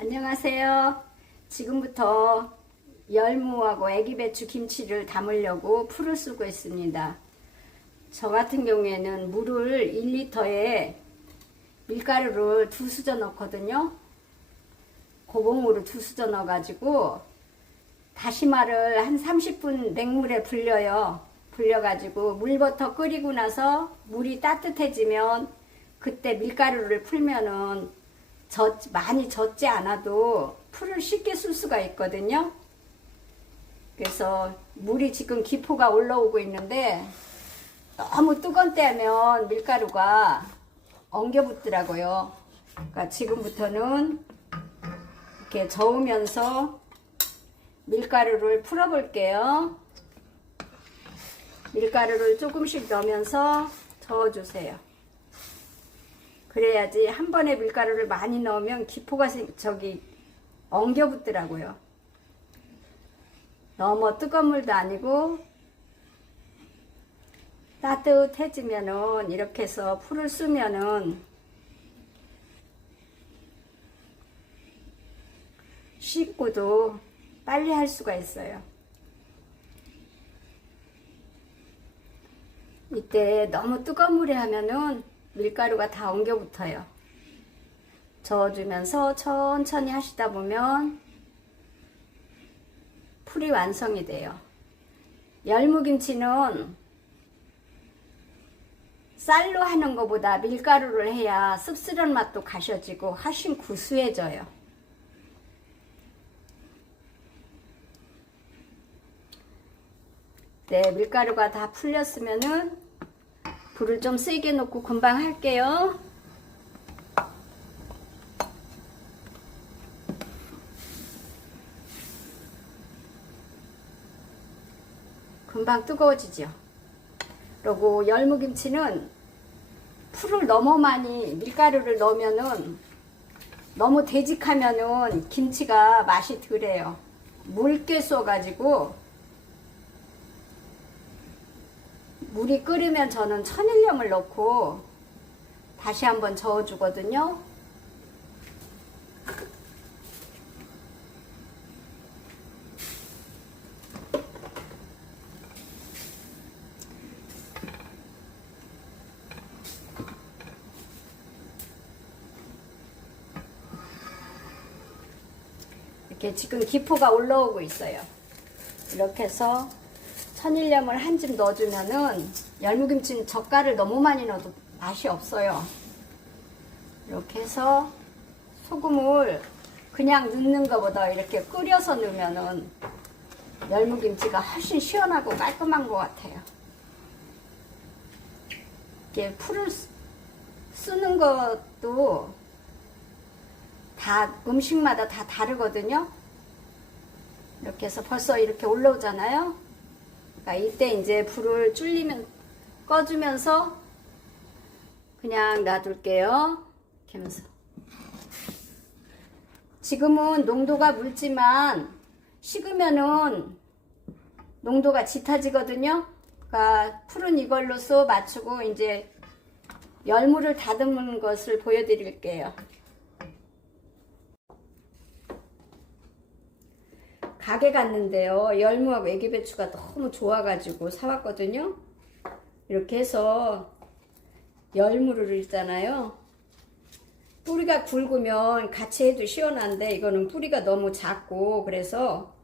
안녕하세요. 지금부터 열무하고 애기배추 김치를 담으려고 풀을 쓰고 있습니다. 저 같은 경우에는 물을 1리터에 밀가루를 두 수저 넣거든요. 고봉물을 두 수저 넣어가지고 다시마를 한 30분 냉물에 불려요. 불려가지고 물부터 끓이고 나서 물이 따뜻해지면 그때 밀가루를 풀면은 젖, 많이 젖지 않아도 풀을 쉽게 쓸 수가 있거든요. 그래서 물이 지금 기포가 올라오고 있는데 너무 뜨거운 때면 밀가루가 엉겨 붙더라고요. 그러니까 지금부터는 이렇게 저으면서 밀가루를 풀어 볼게요. 밀가루를 조금씩 넣으면서 저어주세요. 그래야지 한 번에 밀가루를 많이 넣으면 기포가 생, 저기 엉겨 붙더라고요. 너무 뜨거운 물도 아니고 따뜻해지면은 이렇게 해서 풀을 쓰면은 쉽고도 빨리 할 수가 있어요. 이때 너무 뜨거운 물에 하면은 밀가루가 다 엉겨 붙어요. 저어주면서 천천히 하시다 보면 풀이 완성이 돼요. 열무김치는 쌀로 하는 것보다 밀가루를 해야 씁쓸한 맛도 가셔지고 훨씬 구수해져요. 네, 밀가루가 다 풀렸으면은 불을 좀 세게 놓고 금방 할게요. 금방 뜨거워지죠. 그리고 열무김치는 풀을 너무 많이 밀가루를 넣으면은 너무 되직하면은 김치가 맛이 덜해요. 묽게 써가지고 물이 끓으면 저는 천일염을 넣고 다시 한번 저어 주거든요. 이렇게 지금 기포가 올라오고 있어요. 이렇게 해서 천일염을 한 집 넣어주면은 열무김치는 젓갈을 너무 많이 넣어도 맛이 없어요. 이렇게 해서 소금을 그냥 넣는 것보다 이렇게 끓여서 넣으면은 열무김치가 훨씬 시원하고 깔끔한 것 같아요. 이게 풀을 쓰- 쓰는 것도 다 음식마다 다 다르거든요. 이렇게 해서 벌써 이렇게 올라오잖아요. 그러니까 이때 이제 불을 줄이면 꺼주면서 그냥 놔둘게요. 이렇게 하면서 지금은 농도가 묽지만 식으면은 농도가 짙어지거든요. 그러니까 풀은 이걸로써 맞추고 이제 열무를 다듬는 것을 보여드릴게요. 가게 갔는데요. 열무하고 애기배추가 너무 좋아가지고 사왔거든요. 이렇게 해서 열무를 있잖아요. 뿌리가 굵으면 같이 해도 시원한데 이거는 뿌리가 너무 작고 그래서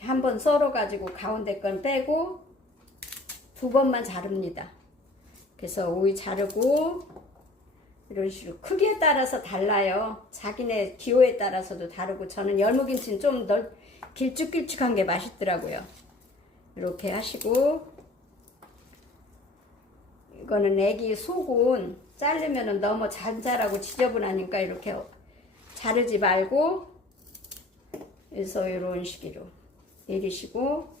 한번 썰어가지고 가운데 건 빼고 두 번만 자릅니다. 그래서 오이 자르고 이런 식으로 크기에 따라서 달라요. 자기네 기호에 따라서도 다르고 저는 열무김치는 좀 넓, 길쭉길쭉한 게 맛있더라고요. 이렇게 하시고 이거는 애기 속은 자르면은 너무 잔잘하고 지저분하니까 이렇게 자르지 말고 그래서 이런 식으로 내리시고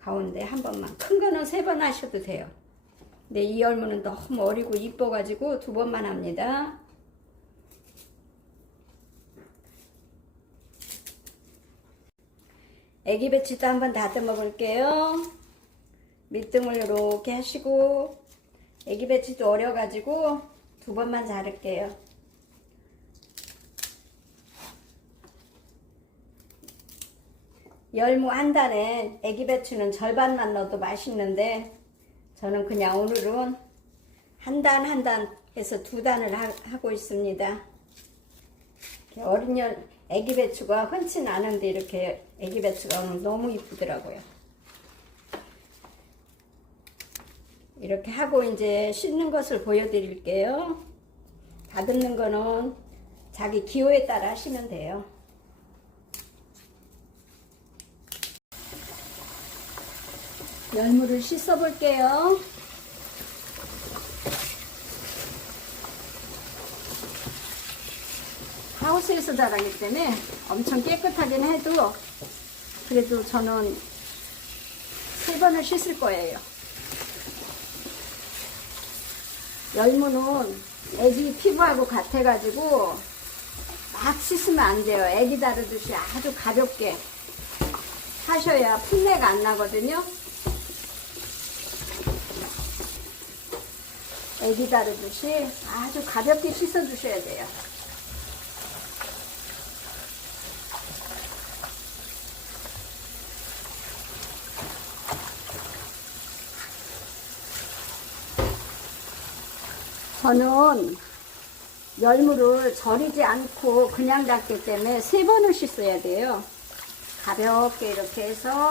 가운데 한 번만 큰 거는 세 번 하셔도 돼요. 근데 이 열무는 너무 어리고 이뻐가지고 두 번만 합니다. 애기 배추도 한번 다듬어 볼게요. 밑둥을 이렇게 하시고 애기 배추도 어려가지고 두 번만 자를게요. 열무 한 단에 애기 배추는 절반만 넣어도 맛있는데 저는 그냥 오늘은 한 단 한 단 해서 두 단을 하, 고 있습니다. 어린 열 애기 배추가 흔치 않은데 이렇게 애기 배추가 너무 이쁘더라고요. 이렇게 하고 이제 씻는 것을 보여드릴게요. 다듬는 거는 자기 기호에 따라 하시면 돼요. 열무를 씻어 볼게요. 하우스에서 자라기 때문에 엄청 깨끗하긴 해도 그래도 저는 세 번을 씻을 거예요. 열무는 애기 피부하고 같아가지고 막 씻으면 안 돼요. 애기 다루듯이 아주 가볍게 하셔야 풋내가 안 나거든요. 애기 다루듯이 아주 가볍게 씻어 주셔야 돼요. 저는 열무를 절이지 않고 그냥 담기 때문에 세 번을 씻어야 돼요. 가볍게 이렇게 해서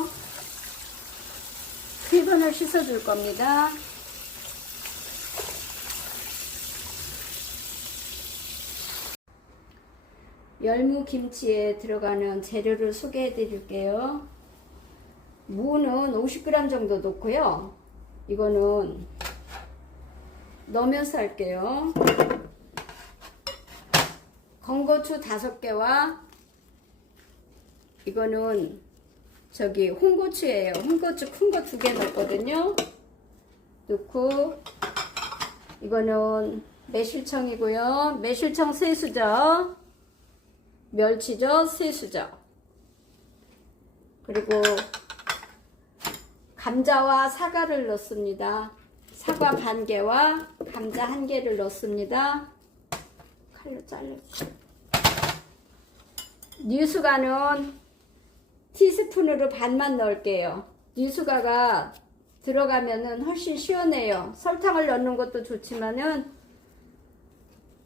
세 번을 씻어 줄 겁니다. 열무 김치에 들어가는 재료를 소개해 드릴게요. 무는 50g 정도 넣고요. 이거는 넣으면서 할게요. 건고추 5개와 이거는 저기 홍고추예요. 홍고추 큰 거 두 개 넣었거든요. 넣고 이거는 매실청이고요. 매실청 세수저 멸치젓 세수저 그리고 감자와 사과를 넣습니다. 사과 반 개와 감자 한 개를 넣습니다. 칼로 잘랐어. 뉴수가는 티스푼으로 반만 넣을게요. 뉴수가가 들어가면은 훨씬 시원해요. 설탕을 넣는 것도 좋지만은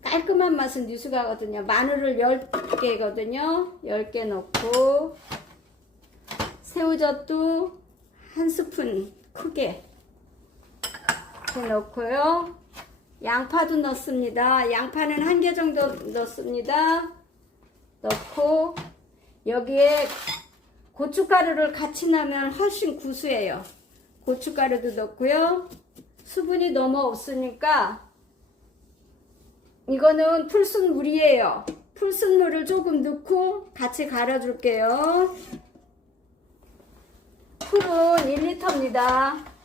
깔끔한 맛은 뉴수가거든요. 마늘을 10개거든요. 10개 넣고 새우젓도 한 스푼 크게 이렇게 넣고요. 양파도 넣습니다. 양파는 한 개 정도 넣습니다. 넣고 여기에 고춧가루를 같이 넣으면 훨씬 구수해요. 고춧가루도 넣고요. 수분이 너무 없으니까 이거는 풀순물이에요. 풀순물을 조금 넣고 같이 갈아줄게요. 풀은 1리터입니다.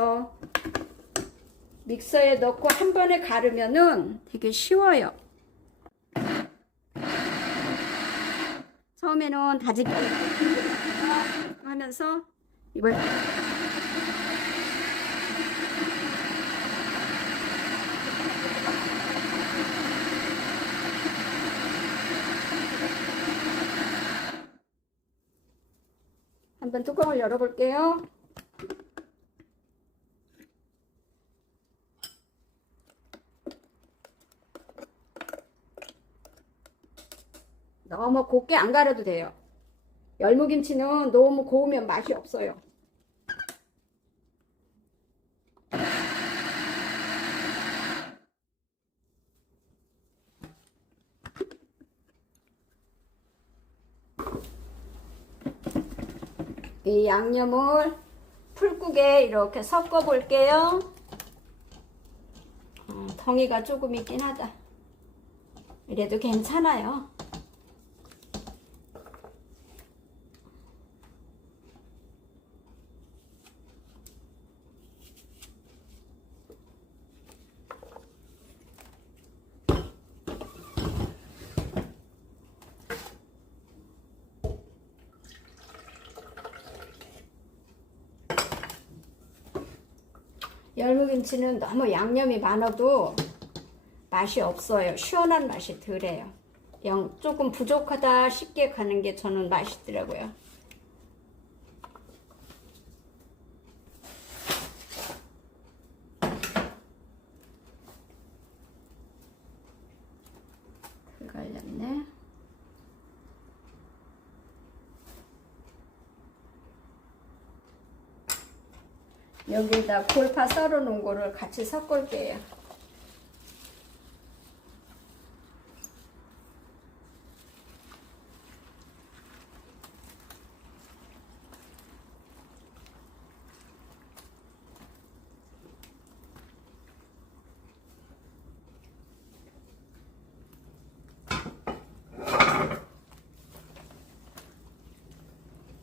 그래서 믹서에 넣고 한 번에 가르면은 되게 쉬워요. 처음에는 다지기 하면서 이걸 한번 뚜껑을 열어볼게요. 너무 곱게 안 갈아도 돼요. 열무김치는 너무 고우면 맛이 없어요. 이 양념을 풀국에 이렇게 섞어 볼게요. 어, 덩이가 조금 있긴 하다. 이래도 괜찮아요. 열무김치는 너무 양념이 많아도 맛이 없어요. 시원한 맛이 덜해요. 영 조금 부족하다 싶게 가는 게 저는 맛있더라고요. 그 갈렸네. 여기다 골파 썰어 놓은 거를 같이 섞을게요.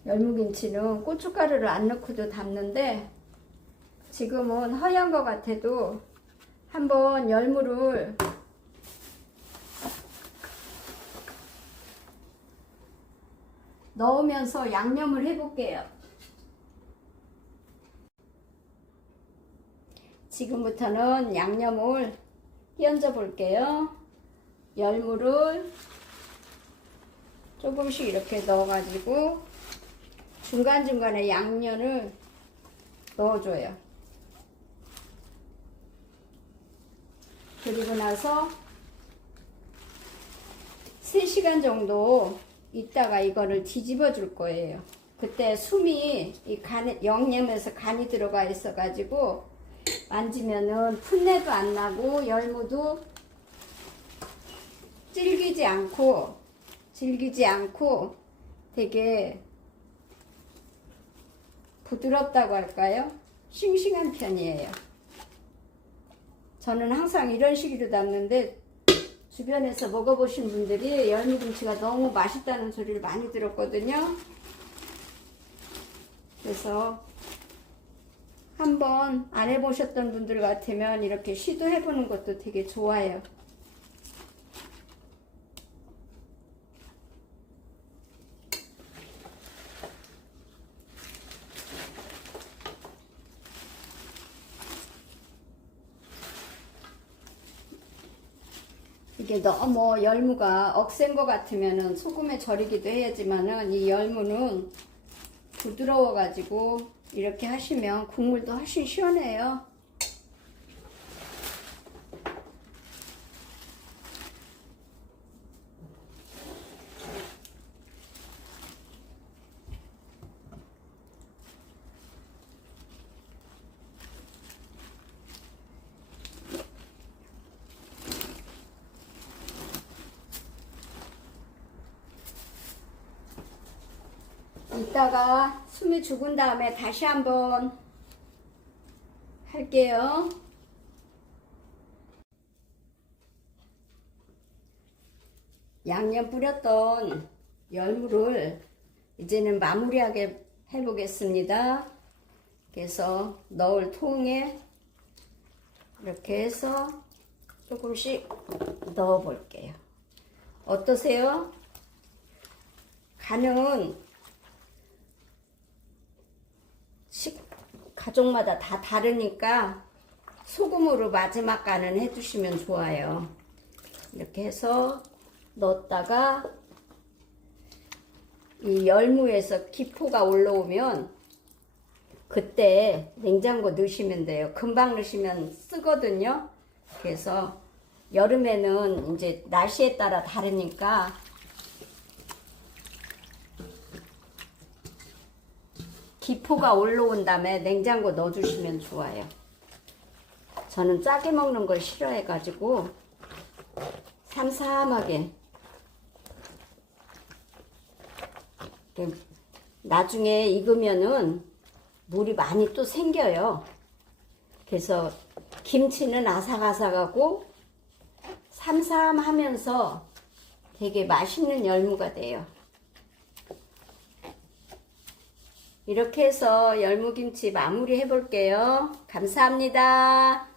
열무김치는 고춧가루를 안 넣고도 담는데 지금은 허연 것 같아도 한번 열무를 넣으면서 양념을 해볼게요. 지금부터는 양념을 끼얹어 볼게요. 열무를 조금씩 이렇게 넣어가지고 중간중간에 양념을 넣어줘요. 그리고 나서 3시간 정도 있다가 이거를 뒤집어 줄 거예요. 그때 숨이 이 간, 영양에서 간이 들어가 있어 가지고 만지면은 풋내도 안 나고 열무도 질기지 않고 질기지 않고 되게 부드럽다고 할까요? 싱싱한 편이에요. 저는 항상 이런 식으로 담는데 주변에서 먹어보신 분들이 열무김치가 너무 맛있다는 소리를 많이 들었거든요. 그래서 한번 안 해보셨던 분들 같으면 이렇게 시도해보는 것도 되게 좋아요. 이게 너무 열무가 억센 것 같으면은 소금에 절이기도 해야지만은 이 열무는 부드러워 가지고 이렇게 하시면 국물도 훨씬 시원해요. 이따가 숨이 죽은 다음에 다시 한번 할게요. 양념 뿌렸던 열무를 이제는 마무리하게 해보겠습니다. 그래서 넣을 통에 이렇게 해서 조금씩 넣어 볼게요. 어떠세요? 간은 식, 가족마다 다 다르니까 소금으로 마지막 간은 해주시면 좋아요. 이렇게 해서 넣었다가 이 열무에서 기포가 올라오면 그때 냉장고 넣으시면 돼요. 금방 넣으시면 쓰거든요. 그래서 여름에는 이제 날씨에 따라 다르니까 기포가 올라온 다음에 냉장고 넣어주시면 좋아요. 저는 짜게 먹는 걸 싫어해가지고 삼삼하게 나중에 익으면은 물이 많이 또 생겨요. 그래서 김치는 아삭아삭하고 삼삼하면서 되게 맛있는 열무가 돼요. 이렇게 해서 열무김치 마무리 해볼게요. 감사합니다.